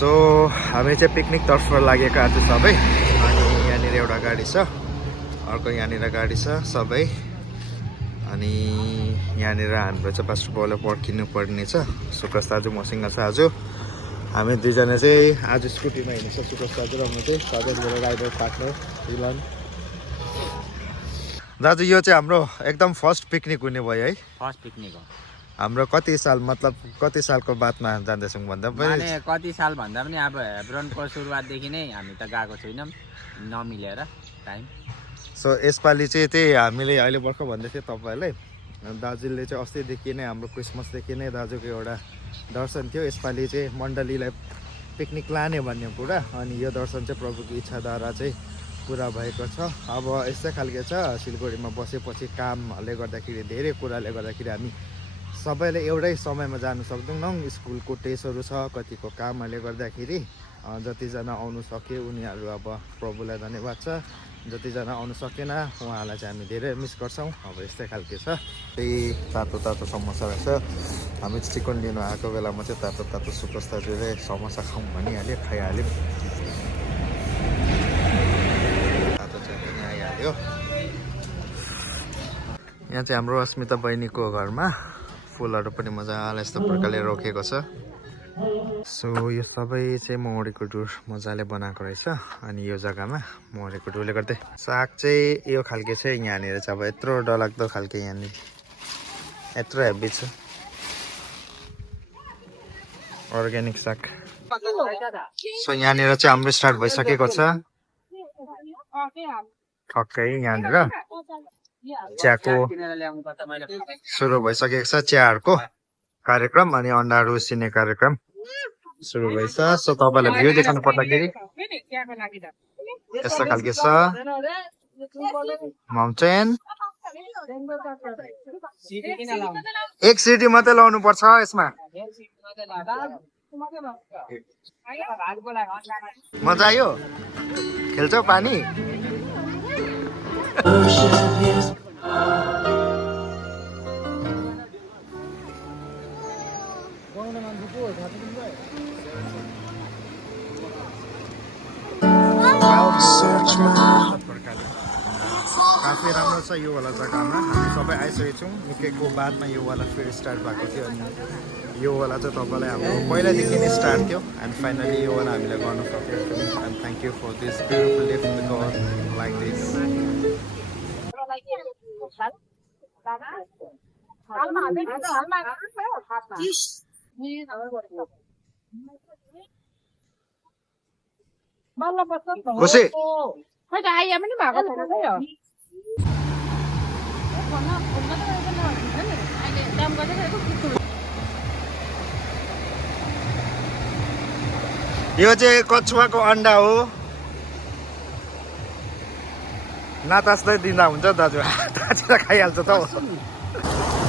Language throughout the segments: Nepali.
सो हामी चाहिँ पिकनिक तर्फ लागेका आज सबै अनि यहाँनिर एउटा गाडी छ अर्को यहाँनिर गाडी छ सबै अनि यहाँनिर हाम्रो चाहिँ फर्स्ट अफ अल पर्खिनु पर्ने छ सुकस दाजु मसँग छ आज हामी दुईजना चाहिँ आज स्कुटीमा हिँड्छ सुकस दाजु र म चाहिँ सबै मेरो राइडर पार्टनर इलन दाजु यो चाहिँ हाम्रो एकदम फर्स्ट पिकनिक हुने भयो है फर्स्ट पिकनिक हो हाम्रो कति साल मतलब कति सालको बादमा जाँदैछौँ भन्दा पनि कति साल भन्दा पनि अब हेब्रोनको सुरुवातदेखि नै हामी त गएको छैनौँ नमिलेर टाइम सो यसपालि चाहिँ त्यही हामीले अहिले भर्खर भन्दै थियौँ तपाईँहरूलाई दाजुले चाहिँ अस्तिदेखि नै हाम्रो क्रिसमसदेखि नै दाजुको एउटा दर्शन थियो यसपालि चाहिँ मण्डलीलाई पिकनिक लाने भन्ने कुरा अनि यो दर्शन चाहिँ प्रभुको इच्छाद्वारा चाहिँ पुरा भएको छ अब यस्तै खालको छ सिलगढीमा बसेपछि कामहरूले गर्दाखेरि धेरै कुराले गर्दाखेरि हामी सबैले एउटै समयमा जानु सक्दैनौँ स्कुलको टेस्टहरू छ कतिको कामहरूले गर्दाखेरि जतिजना आउनु सक्यो उनीहरू अब प्रभुलाई धन्यवाद छ जतिजना आउनु सकेन उहाँहरूलाई चाहिँ हामी धेरै मिस गर्छौँ अब यस्तै खालको छ त्यही तातो तातो समोसा रहेछ हामी चिकन लिनु आएको बेलामा चाहिँ तातो तातो सुकस दाजुले समोसा खाउँ भनिहाल्यो खाइहाल्यौँ तातो चाहिँ पनि आइहाल्यो यहाँ चाहिँ हाम्रो अस्मिता बहिनीको घरमा फुलहरू पनि मजाले यस्तो प्रकारले रोकेको छ सो यो सबै चाहिँ मौरीको डुर मजाले बनाएको रहेछ अनि यो जग्गामा मौरीको डुरले गर्दै साग चाहिँ यो खालके चाहिँ यहाँनिर चाहिँ अब यत्रो डरलाग्दो खालके यहाँनिर यत्रो हेभी छ अर्ग्यानिक साग सो यहाँनिर चाहिँ हाम्रो स्टार्ट भइसकेको छ ठक्कै यहाँनिर चियाको सुरु भइसकेको छ चियाहरूको कार्यक्रम अनि अन्डाहरू उसिने कार्यक्रम सुरु भएछ सो तपाईँलाई भ्यू देखाउनु पर्दाखेरि यस्तो खालके छ माउन्टेन एक सिटी मात्रै लाउनु पर्छ यसमा मजा आयो खेल्छौ पानी काफी राम्रो छ यो वाला जग्गामा हामी सबै आइसकेको छौँ निकैको बादमा यो वाला फेरि स्टार्ट भएको थियो अनि यो वाला चाहिँ तपाईँलाई हाम्रो पहिलादेखि नै स्टार्ट थियो एन्ड फाइनली यो वाला हामीले गर्नु सक्यौँ and thank you for this beautiful life God like this खुसी खै त आइया पनि भएको छैन त यो यो चाहिँ कछुवाको अन्डा हो नातास्दै दिँदा हुन्छ दाजु ताछेर खाइहाल्छ त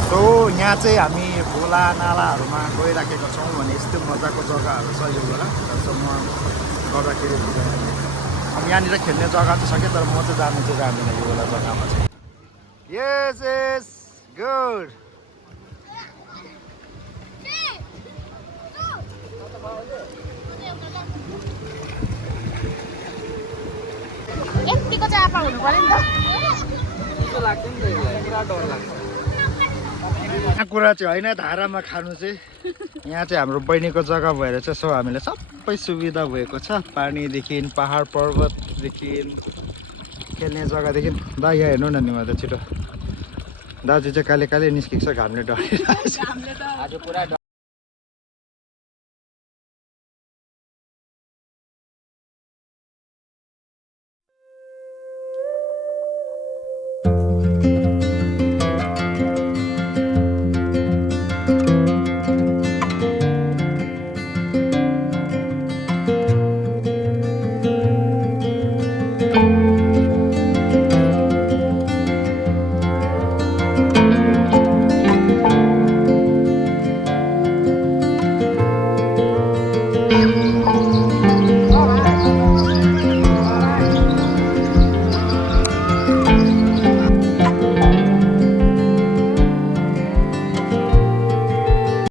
सो यहाँ चाहिँ हामी खोला नालाहरूमा गइराखेका छौँ भने यस्तो मजाको जग्गाहरू छ यो बेला जसमा गर्दाखेरि अब यहाँनिर खेल्ने जग्गा चाहिँ छ कि तर म चाहिँ जानु चाहिँ जान्दिनँ यो बेला जग्गामा चाहिँ यस यस गुड यतिको चाहिँ आप्पा हुनु पर्यो नि त यहाँ कुरा चाहिँ होइन धारामा खानु चाहिँ यहाँ चाहिँ हाम्रो बहिनीको जग्गा भएर चाहिँ सो हामीलाई सबै सुविधा भएको छ पानीदेखि पहाड पर्वतदेखि खेल्ने जग्गादेखि दा यहाँ हेर्नु न नि म त छिटो दाजु चाहिँ काले काले निस्किन्छ घामले डराइरहेको छ